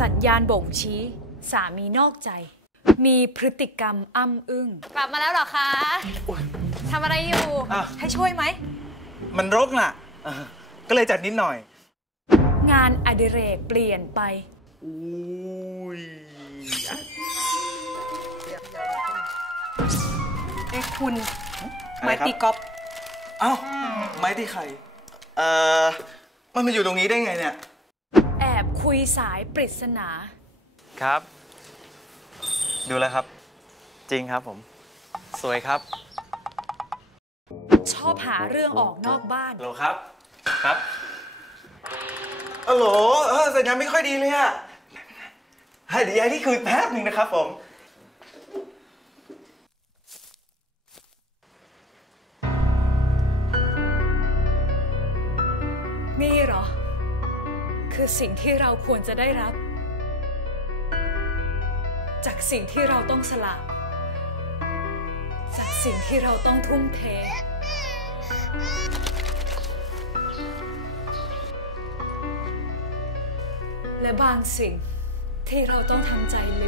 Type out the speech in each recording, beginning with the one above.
สัญญาณบ่งชี้ สามีนอกใจ มีพฤติกรรมอ้ำอึ้ง กลับมาแล้วเหรอคะทำอะไรอยู่อะให้ช่วยไหม มันรกน่ะเออก็เลยจัดนิดหน่อย งานอดิเรกเปลี่ยนไปอุ้ยเอ้คุณ ไม้ตีกอล์ฟเอ้าไม้ตีไข่เอ่อมันมาอยู่ตรงนี้ได้ไงเนี่ยแอบ คุยสายปริศนา ครับ ดูแล้วครับ จริงครับผม สวยครับ ชอบหาเรื่องออกนอกบ้าน โหลครับ ครับฮัลโหลเออสัญญาณไม่ค่อยดีเลยอะให้เดี๋ยวย้ายที่คืนแป๊บหนึ่งนะครับผม คือสิ่งที่เราควรจะได้รับ จากสิ่งที่เราต้องสละจากสิ่งที่เราต้องทุ่มเท และบางสิ่งที่เราต้องทำใจลืม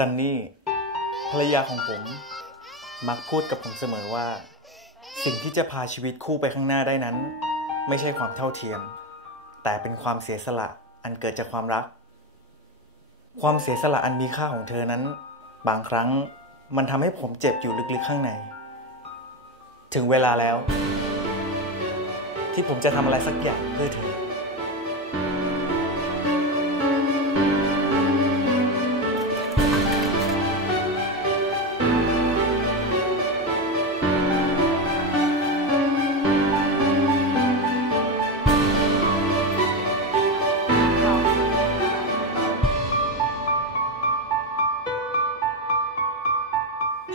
ซันนี่ภรรยาของผม มักพูดกับผมเสมอว่า สิ่งที่จะพาชีวิตคู่ไปข้างหน้าได้นั้น ไม่ใช่ความเท่าเทียม แต่เป็นความเสียสละอันเกิดจากความรัก ความเสียสละอันมีค่าของเธอนั้น บางครั้งมันทำให้ผมเจ็บอยู่ลึกๆข้างใน ถึงเวลาแล้ว ที่ผมจะทำอะไรสักอย่างเพื่อเธอ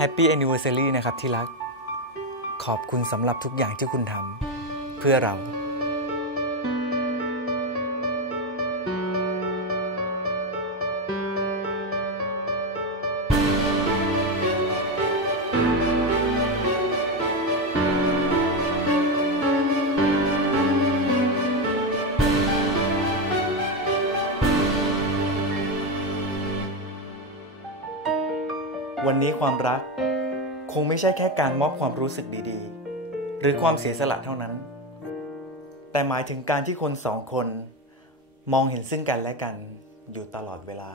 Happy Anniversary นะครับที่รัก ขอบคุณสำหรับทุกอย่างที่คุณทำเพื่อเรา วันนี้ความรัก คงไม่ใช่แค่การมอบความรู้สึกดีๆ หรือความเสียสละเท่านั้น แต่หมายถึงการที่คนสองคน มองเห็นซึ่งกันและกันอยู่ตลอดเวลา